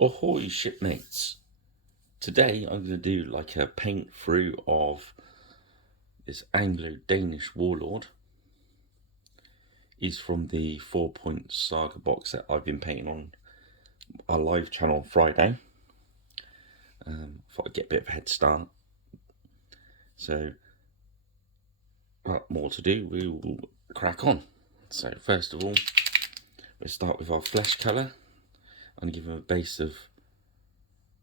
Ahoy shipmates! Today I'm going to do like a paint through of this Anglo Danish warlord. He's from the 4-point saga box set I've been painting on our live channel on Friday. Thought I'd get a bit of a head start. So, more to do, we will crack on. So first of all, we'll start with our flesh colour. I'm going to give him a base of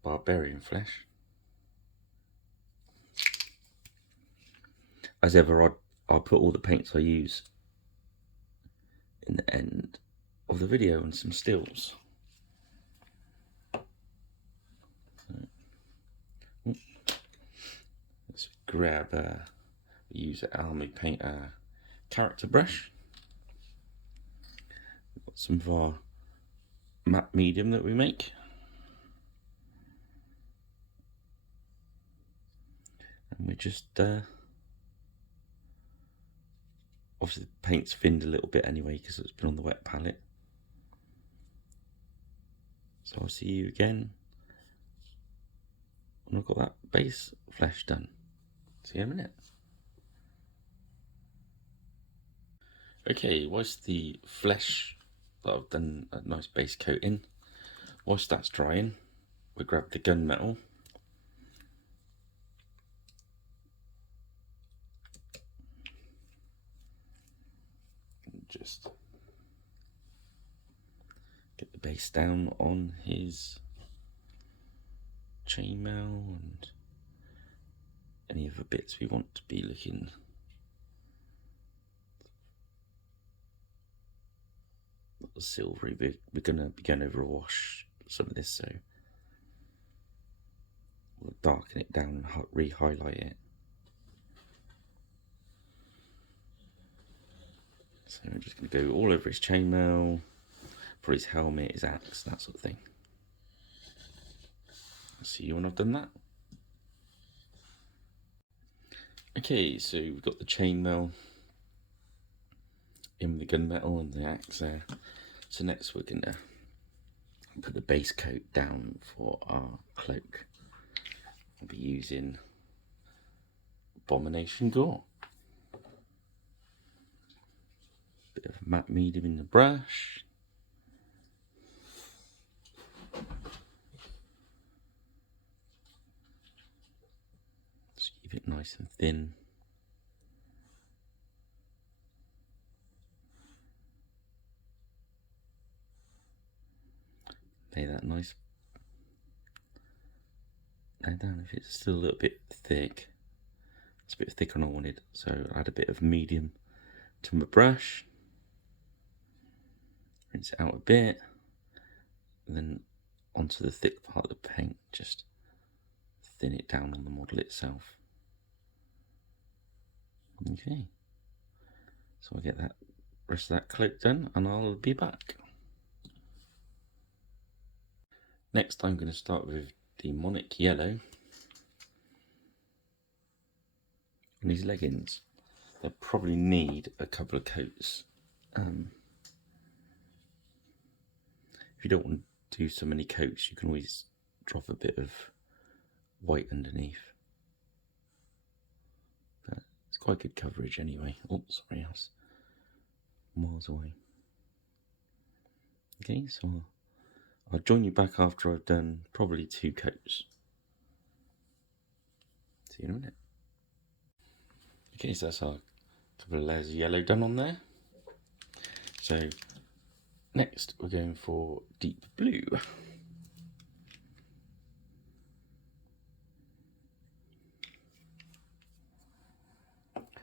barbarian flesh. As ever, I'll put all the paints I use in the end of the video and some stills. Let's grab use an army paint character brush. We've got some of our matte medium that we make, and we just obviously the paint's thinned a little bit anyway because it's been on the wet palette. So I'll see you again when I've got that base flesh done. See you in a minute. Okay, whilst the flesh that I've done a nice base coat in, whilst that's drying, we grab the gunmetal. Just get the base down on his chainmail and any other bits we want to be looking silvery. We're going to be going over a wash some of this, so we'll darken it down and re-highlight it. So we're just going to go all over his chainmail, for his helmet, his axe, that sort of thing. I'll see you when I've done that. Okay, so we've got the chainmail in with the gunmetal and the axe there. So next we're going to put the base coat down for our cloak. I'll be using Abomination Gore. Bit of matte medium in the brush. Just keep it nice and thin. Lay that nice. Lay down if it's still a little bit thick. It's a bit thicker than I wanted, so I add a bit of medium to my brush. Rinse it out a bit, and then onto the thick part of the paint, just thin it down on the model itself. Okay, so I'll get that rest of that cloak done and I'll be back. Next I'm going to start with Demonic Yellow on these leggings. They'll probably need a couple of coats. If you don't want to do so many coats, you can always drop a bit of white underneath. But it's quite good coverage anyway. Oh, sorry, I was miles away. Okay, so I'll join you back after I've done probably 2 coats. See you in a minute. Okay, so that's our couple of layers of yellow done on there. So next we're going for deep blue.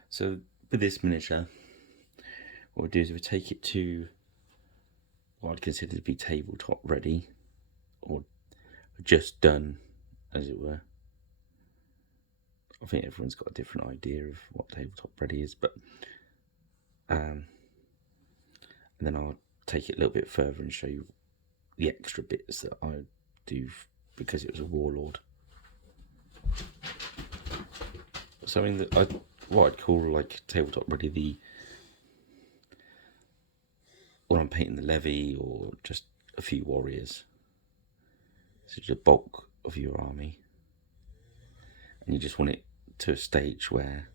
So with this miniature, what we'll do is we'll take it to what I'd consider to be tabletop ready, or just done, as it were. I think everyone's got a different idea of what tabletop ready is, but and then I'll take it a little bit further and show you the extra bits that I do because it was a warlord. So I mean, what I'd call like tabletop ready, when I'm painting the levy or just a few warriors. This is the bulk of your army, and you just want it to a stage where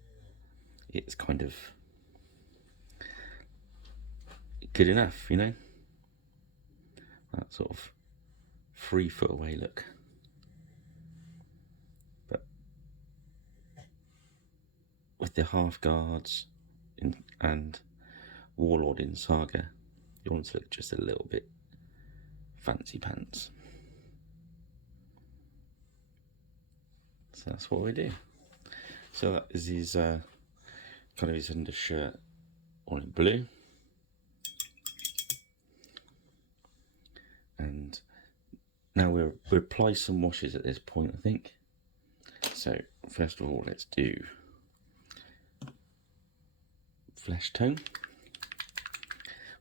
it's kind of good enough, you know, that sort of 3 foot away look. But with the half guards and warlord in saga, you want it to look just a little bit fancy pants. So that's what we do. So that is his kind of his undershirt, all in blue. And now we'll apply some washes at this point, I think. So first of all, let's do flesh tone.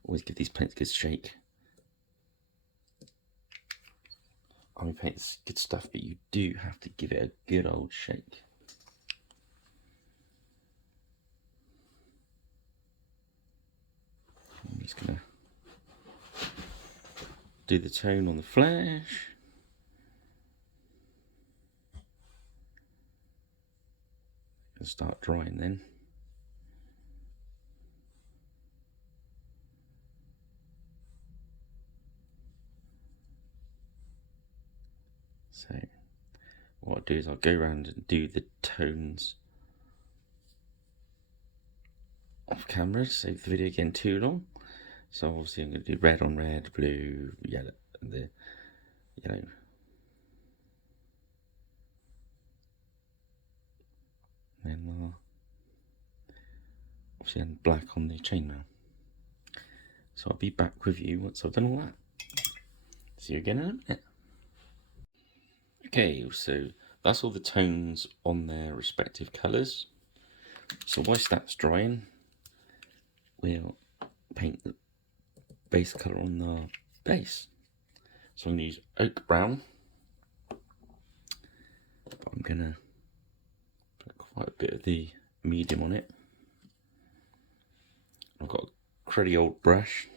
Always give these paints a good shake. Army paint's good stuff, but you do have to give it a good old shake. I'm just gonna do the tone on the flesh. And start drying then. So what I'll do is I'll go around and do the tones off camera to save the video getting too long. So obviously I'm going to do red on red, blue, yellow, the yellow. And then obviously and black on the chainmail. So I'll be back with you once I've done all that. See you again in a minute. Okay, so that's all the tones on their respective colours. So whilst that's drying, we'll paint the base colour on the base. So I'm going to use oak brown, but I'm going to put quite a bit of the medium on it. I've got a cruddy old brush,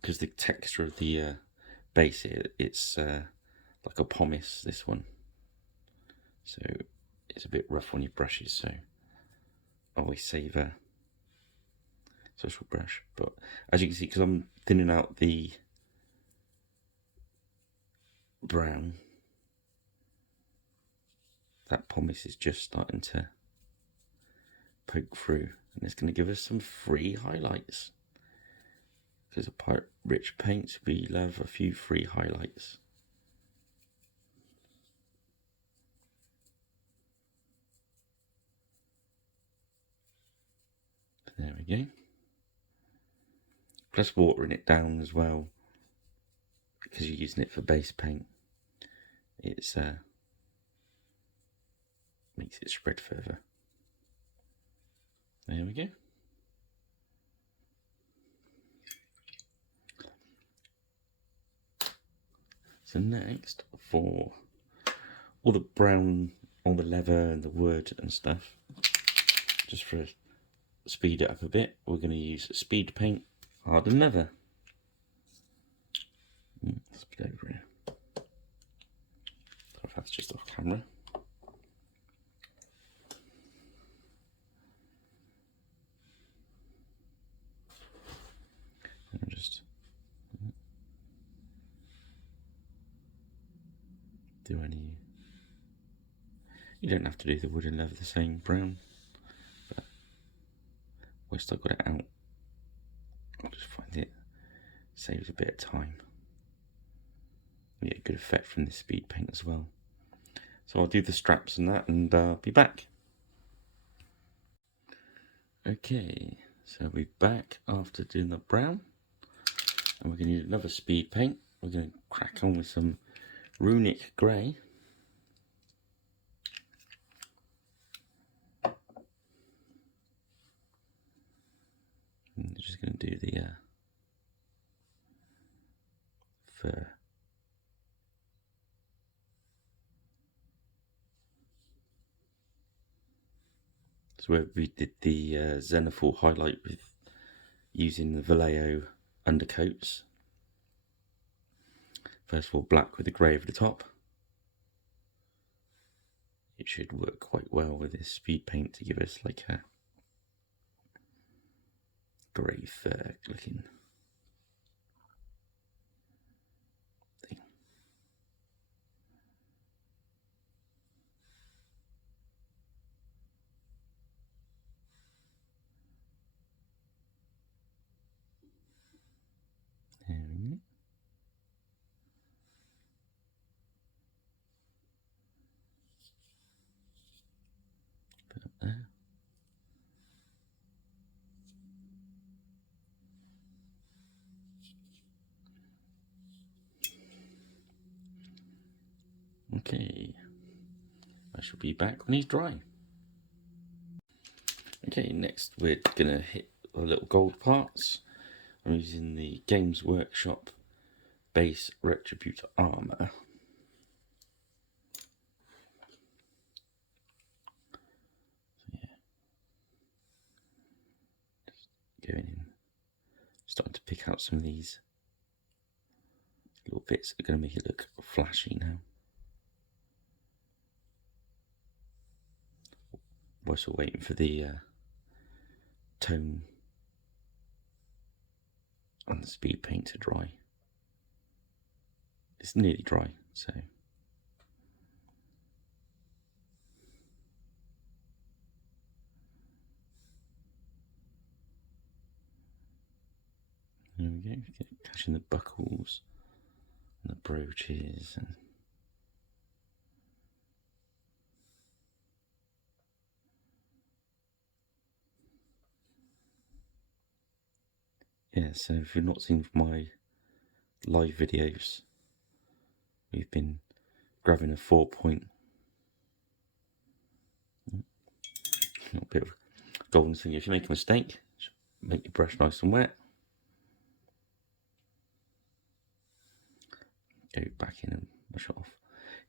because the texture of the base here, it's like a pumice, this one, so it's a bit rough on your brushes, so I always save a special brush. But as you can see, because I'm thinning out the brown, that pumice is just starting to poke through, and it's going to give us some free highlights. Because a pirate rich paint, we love a few free highlights. There we go. Plus watering it down as well, because you're using it for base paint. It's makes it spread further. There we go. So next, for all the brown, all the leather and the wood and stuff, just for speed it up a bit, we're going to use speed paint hardened leather. Let's put it over here. So that's just off camera. And just do any. You don't have to do the wood and leather the same brown, but whilst I've got it out, I'll just find it saves a bit of time. You get a good effect from this speed paint as well. So I'll do the straps and that, and be back. Okay, so we're back after doing the brown, and we're going to need another speed paint. We're going to crack on with some runic grey. And just going to do the fur. So where we did the Zenithal highlight with using the Vallejo undercoats, first of all black with the grey over the top. It should work quite well with this speed paint to give us like a grey fur looking thing. There we go. Put it up there. Okay, I shall be back when he's dry. Okay, next we're gonna hit the little gold parts. I'm using the Games Workshop base Retributor armor. So yeah, just going in, starting to pick out some of these little bits that are going to make it look flashy now. We're still waiting for the tone and the speed paint to dry. It's nearly dry, so there we go. Catching the buckles and the brooches and yeah, so if you've not seen my live videos, we've been grabbing a 4-point, a bit of golden thing. If you make a mistake, make your brush nice and wet. Go back in and brush it off.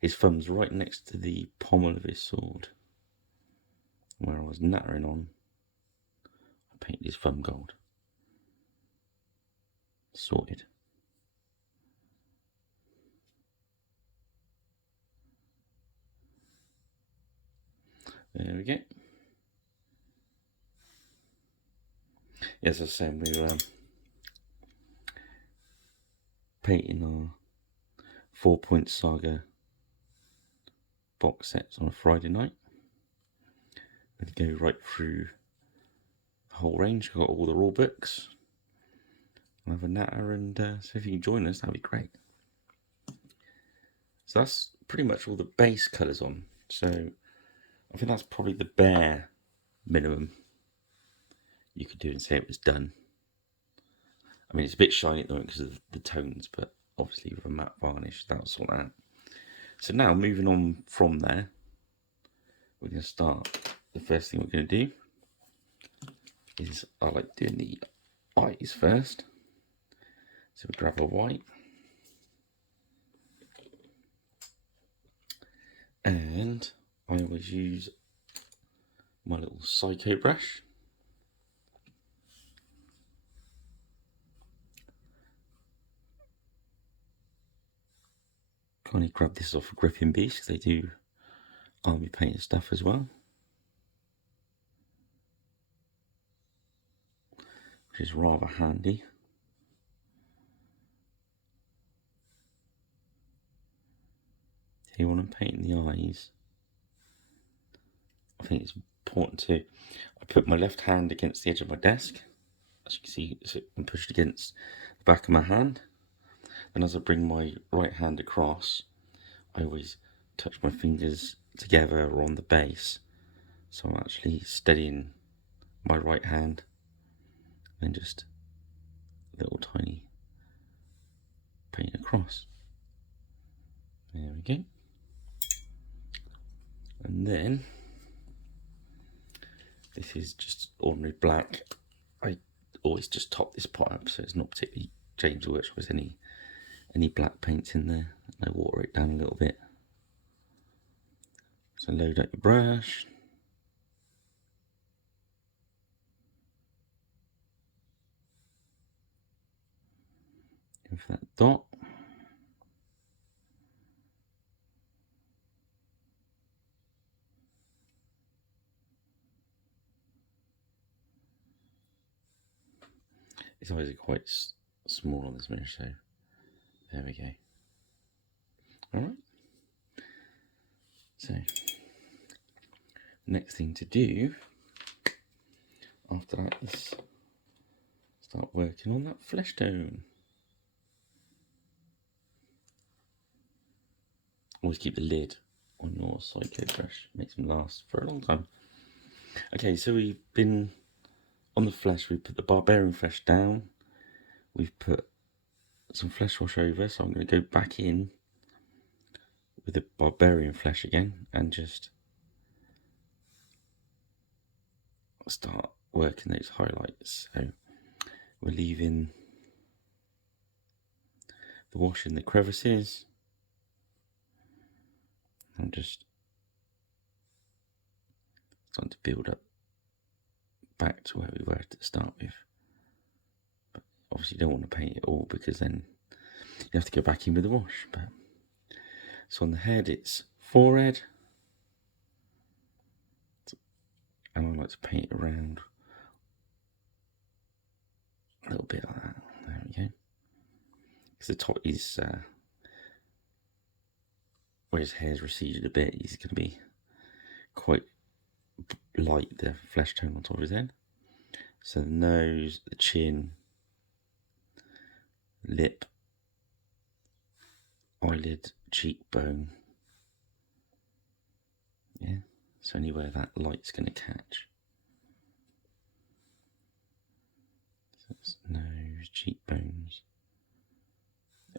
His thumb's right next to the pommel of his sword. Where I was nattering on, I painted his thumb gold. Sorted. There we go. As I was saying, we were painting our 4-point saga box sets on a Friday night. We're going to go right through the whole range. We've got all the rule books. I'll have a natter, and so if you can join us, that'd be great. So that's pretty much all the base colours on. So I think that's probably the bare minimum you could do and say it was done. I mean, it's a bit shiny at the moment because of the tones, but obviously with a matte varnish, that'll sort that out. So now, moving on from there, we're going to start. The first thing we're going to do is I like doing the eyes first. So we grab a white. And I always use my little Psycho brush. Kindly grab this off of Gripping Beast because they do army painted stuff as well, which is rather handy. Here when I'm painting the eyes, I think it's important to, I put my left hand against the edge of my desk, as you can see, so I'm pushed against the back of my hand. And as I bring my right hand across, I always touch my fingers together or on the base, so I'm actually steadying my right hand, and just a little tiny paint across. There we go. And then this is just ordinary black. I always just top this pot up so it's not particularly James Workshop with any black paints in there. I water it down a little bit. So load up your brush. Go for that dot. His eyes are quite small on this mirror, so there we go. Alright. So, next thing to do after that is start working on that flesh tone. Always keep the lid on your Psycho brush, makes them last for a long time. Okay, so we've been on the flesh, we put the barbarian flesh down, we've put some flesh wash over, so I'm going to go back in with the barbarian flesh again and just start working those highlights. So we're leaving the wash in the crevices. I'm just starting to build up back to where we were to start with. But obviously you don't want to paint it all because then you have to go back in with the wash. But so on the head it's forehead. And I like to paint around a little bit like that. There we go. Because the top is, where his hair's receded a bit, he's going to be quite light, the flesh tone on top of his head. So the nose, the chin, lip, eyelid, cheekbone. Yeah, so anywhere that light's going to catch. So it's nose, cheekbones,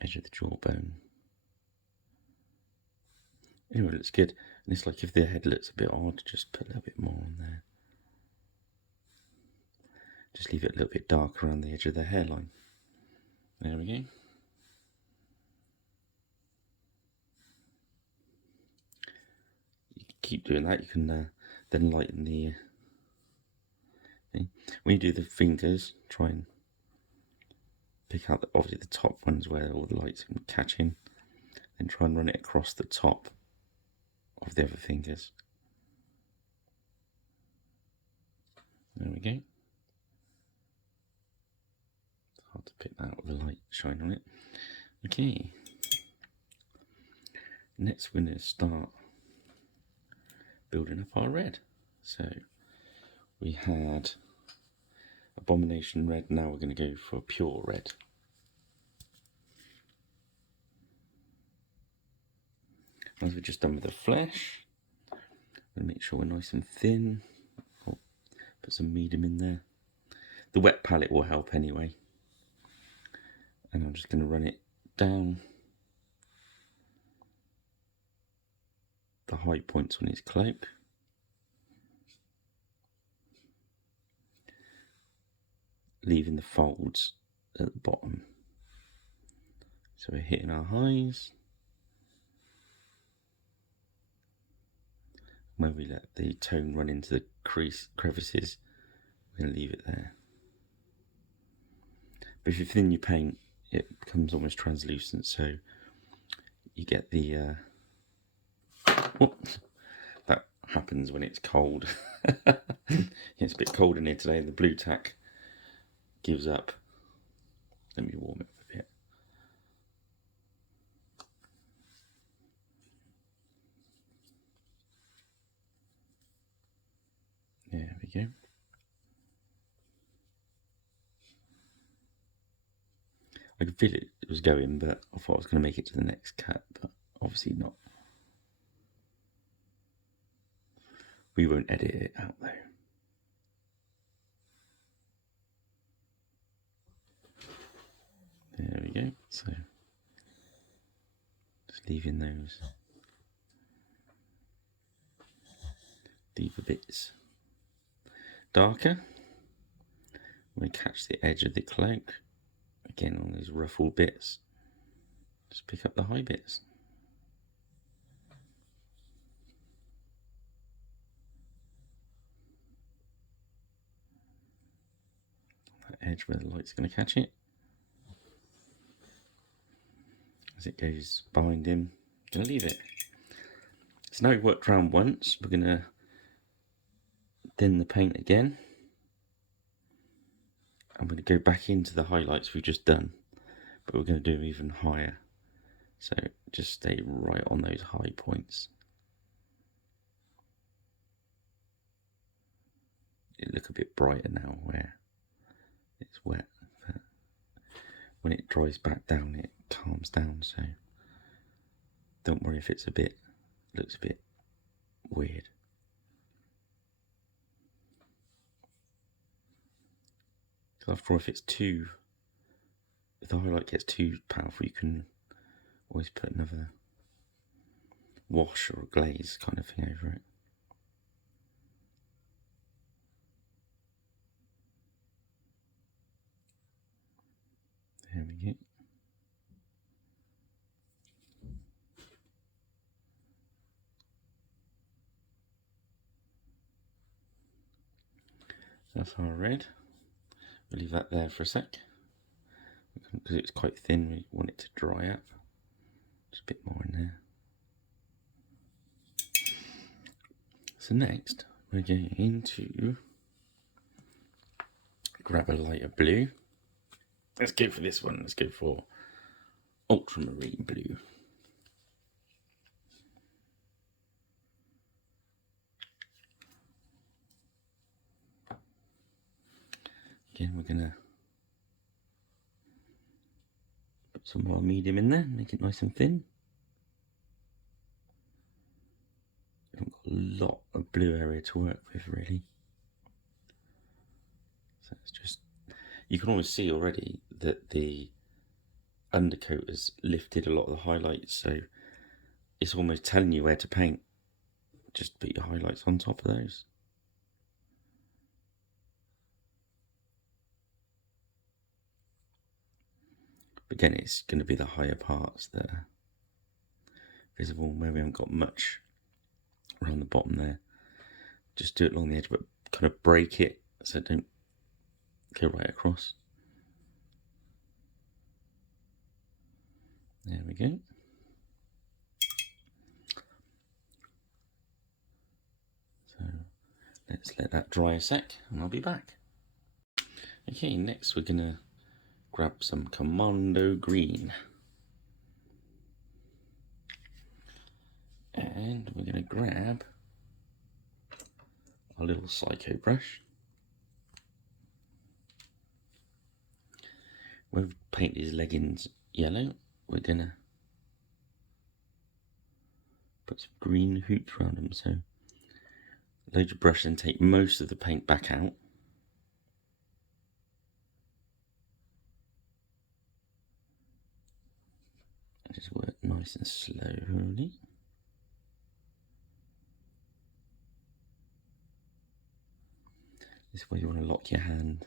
edge of the jawbone. Anyway, it looks good. And it's like if the head looks a bit odd, just put a little bit more on there. Just leave it a little bit dark around the edge of the hairline. There we go. You can keep doing that. You can then lighten the thing. When you do the fingers, try and pick out obviously the top ones where all the light's can catch in. Then try and run it across the top of the other fingers. There we go. It's hard to pick that out with the light shine on it. Okay. Next we're going to start building up our red. So we had Abomination red, now we're going to go for pure red. As we've just done with the flesh, I'm going to make sure we're nice and thin. Oh, put some medium in there. The wet palette will help anyway. And I'm just going to run it down the high points on his cloak. Leaving the folds at the bottom. So we're hitting our highs. When we let the tone run into the crevices, we're going to leave it there. But if you thin your paint, it becomes almost translucent, so you get the that happens when it's cold. It's a bit cold in here today, and the blue tack gives up. Let me warm it up a bit. There we go. I could feel it was going, but I thought I was going to make it to the next cut, but obviously not. We won't edit it out though. There we go. So just leaving those deeper bits darker. We catch the edge of the cloak again on these ruffled bits. Just pick up the high bits. That edge where the light's going to catch it. As it goes behind him, going to leave it. So now we've worked around once, we're going to thin the paint again. And I'm going to go back into the highlights we've just done, but we're going to do them even higher. So just stay right on those high points. It look a bit brighter now where it's wet, but when it dries back down it calms down, so don't worry if it's looks a bit weird. Because after all, if the highlight gets too powerful, you can always put another wash or a glaze kind of thing over it. There we go. That's our red. We'll leave that there for a sec. Because it's quite thin, we want it to dry up. Just a bit more in there. So next, we're going to grab a lighter blue. Let's go for this one. Let's go for Ultramarine Blue. Again, we're going to put some more medium in there, make it nice and thin. We haven't got a lot of blue area to work with, really. So it's just, you can always see already that the undercoat has lifted a lot of the highlights, so it's almost telling you where to paint. Just put your highlights on top of those. But again, it's going to be the higher parts that are visible where we haven't got much around the bottom there. Just do it along the edge, but kind of break it so don't go right across. There we go. So let's let that dry a sec and I'll be back. Okay, next we're going to grab some Commando Green. And we're going to grab our little psycho brush. We've painted his leggings yellow. We're going to put some green hoops around them. So load your brush and take most of the paint back out. Just work nice and slowly. This way you want to lock your hand,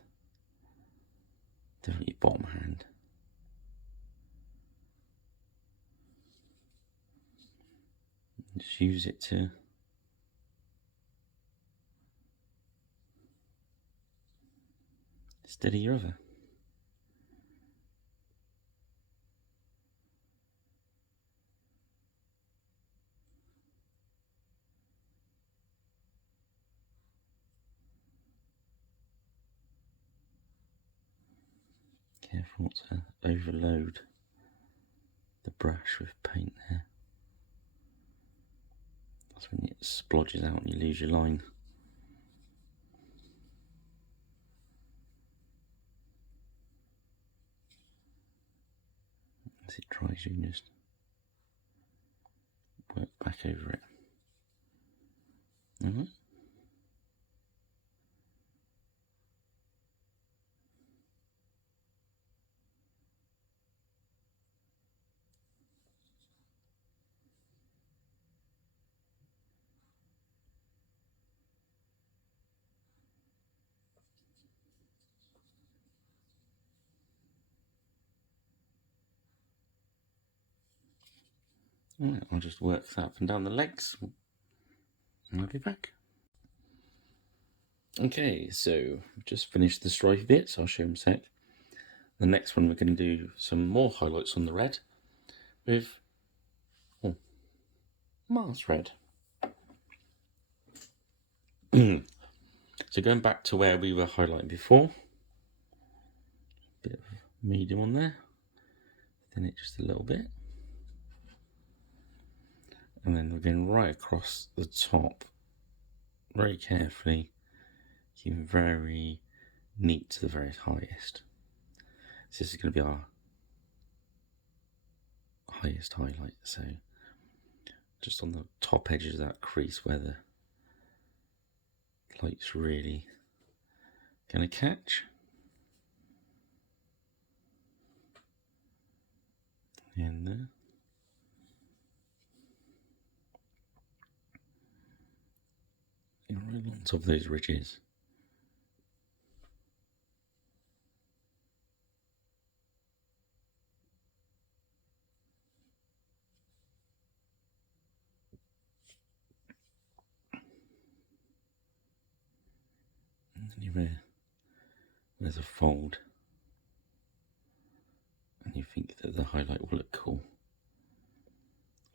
definitely your bottom hand. Just use it to steady your other. Careful not to overload the brush with paint there. That's when it splodges out and you lose your line. As it dries, you can just work back over it. Alright. Alright, I'll just work that up and down the legs and I'll be back. Okay, so just finished the stripy bits, I'll show them a sec. The next one we're going to do some more highlights on the red with Mars red. So going back to where we were highlighting before, medium on there, thin it just a little bit, and then we're going right across the top, very carefully, keeping very neat to the very highest. So this is going to be our highest highlight, so just on the top edges of that crease where the light's really going to catch. In there. Right on top of those ridges. Anywhere there's a fold and you think that the highlight will look cool,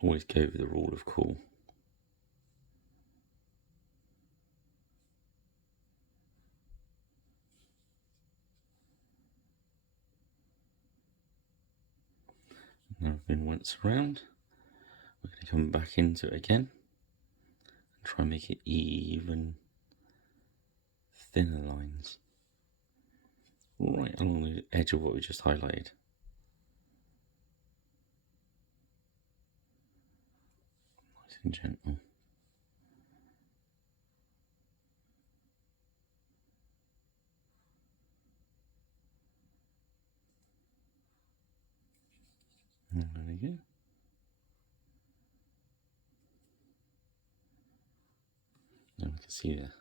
always go with the rule of cool. Now I've been once around, we're going to come back into it again and try and make it even thinner lines right along the edge of what we just highlighted. Nice and gentle. And there we go. Now we can see there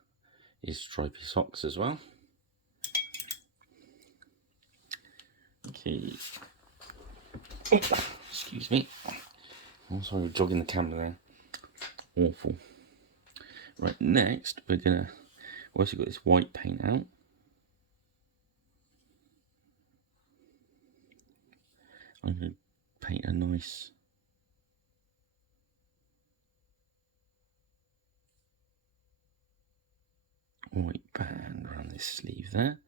is stripy socks as well. Okay. Excuse me. I'm sorry, jogging the camera there. Awful. Right, next we're gonna also got this white paint out. I'm gonna paint a nice white band around this sleeve there.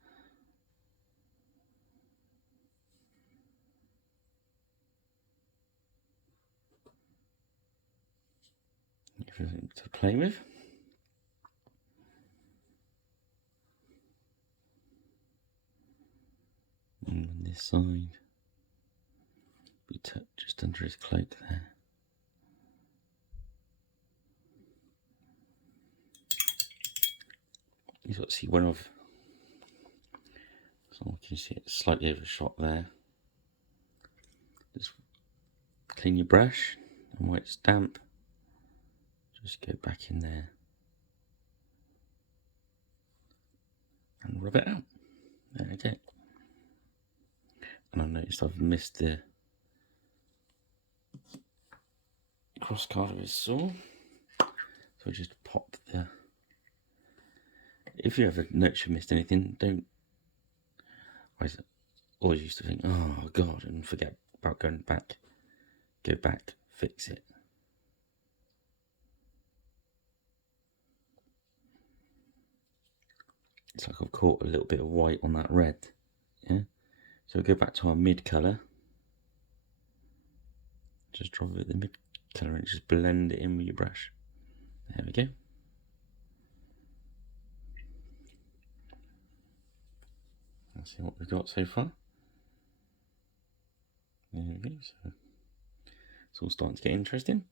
Everything to play with. And on this side, we tuck just under his cloak there. You've got to see one of, so you can see it slightly overshot there. Just clean your brush, and while it's damp, just go back in there and rub it out. There we go. And I noticed I've missed the cross card of his saw, so just pop the. If you ever notice you missed anything, don't. I always used to think, oh God, and forget about going back. Go back, fix it. It's like I've caught a little bit of white on that red. Yeah. So we'll go back to our mid colour. Just drop it at the mid colour and just blend it in with your brush. There we go. Let's see what we've got so far. There we go. So it's all starting to get interesting.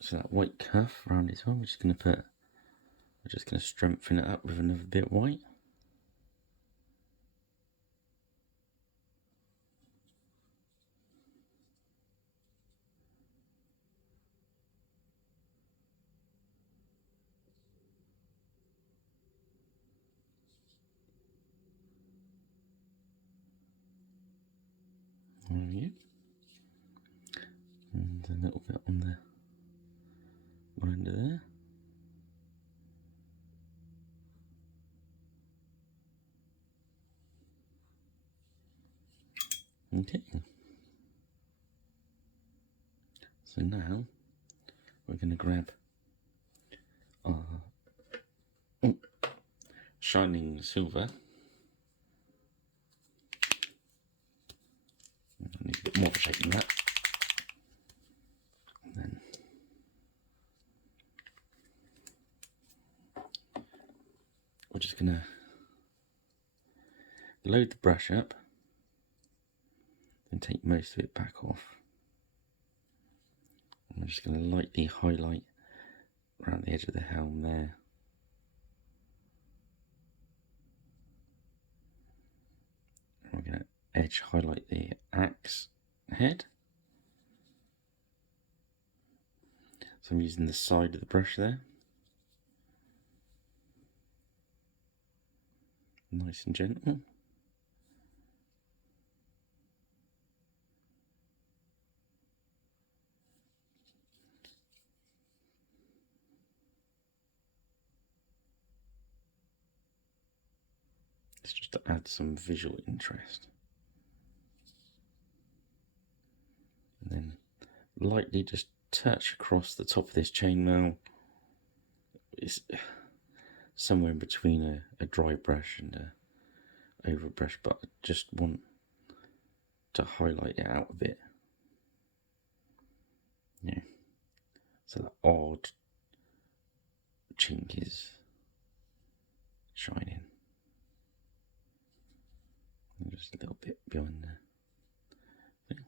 So that white cuff around his arm, we're just going to strengthen it up with another bit of white. There we go. And a little bit on the one end of there. Okay. So now we're going to grab our shining silver. I need a bit more of a shape than that. And then we're just going to load the brush up and take most of it back off. I'm just going to lightly highlight around the edge of the helm there. And we're going to edge highlight the axe head. So I'm using the side of the brush there. Nice and gentle. It's just to add some visual interest. And then lightly just touch across the top of this chainmail. It's somewhere in between a dry brush and a over brush, but I just want to highlight it out a bit. Yeah. So that odd chink is shining. And just a little bit behind the thing.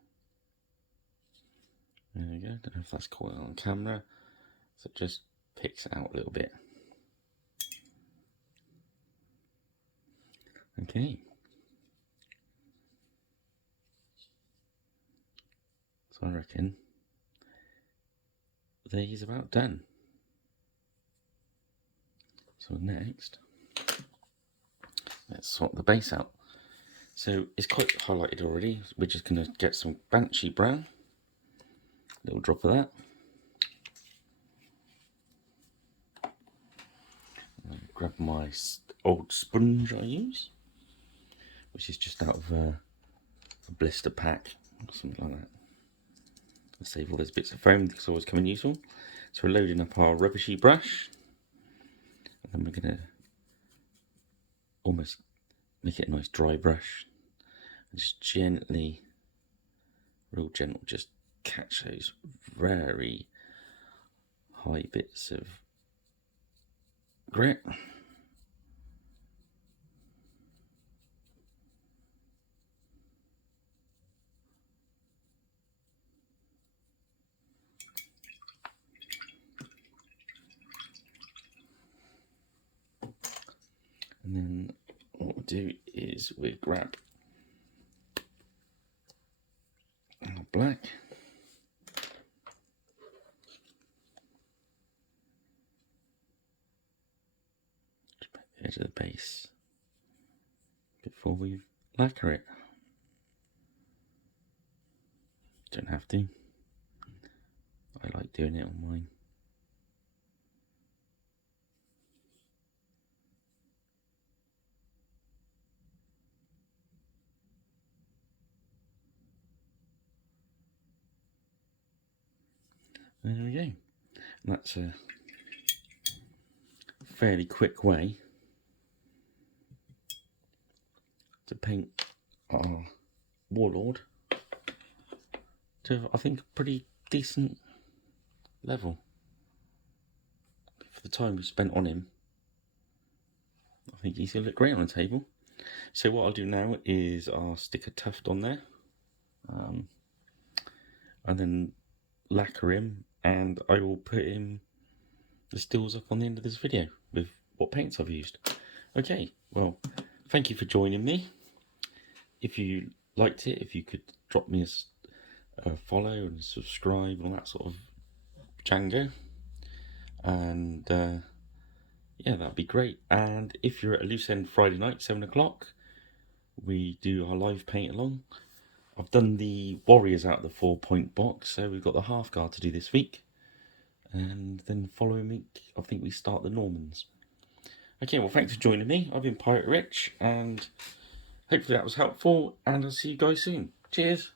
There we go. Don't know if that's caught on camera. So it just picks it out a little bit. Okay. So I reckon these are about done. So next, let's swap the base out. So it's quite highlighted already. We're just going to get some Banshee brown. A little drop of that. Grab my old sponge I use, which is just out of a blister pack or something like that. I'll save all those bits of foam, it's always come in useful. So we're loading up our rubbishy brush, and then we're going to almost make it a nice dry brush, and just gently, real gentle, just catch those very high bits of grit. And then what we'll do is we grab our black, just paint the edge of the base before we lacquer it. Don't have to. I like doing it on mine. There we go. And that's a fairly quick way to paint our warlord to, I think, a pretty decent level for the time we spent on him. I think he's going to look great on the table. So what I'll do now is I'll stick a tuft on there, and then lacquer him, and I will put him the stills up on the end of this video with what paints I've used. Okay, well, thank you for joining me. If you liked it, if you could drop me a follow and subscribe and all that sort of jango, and yeah, that'd be great. And if you're at a loose end Friday night, 7 o'clock, we do our live paint along. I've done the warriors out of the 4-point box, so we've got the half guard to do this week, and then following week I think we start the Normans. Okay, well, thanks for joining me. I've been Pirate Rich, and hopefully that was helpful, and I'll see you guys soon. Cheers.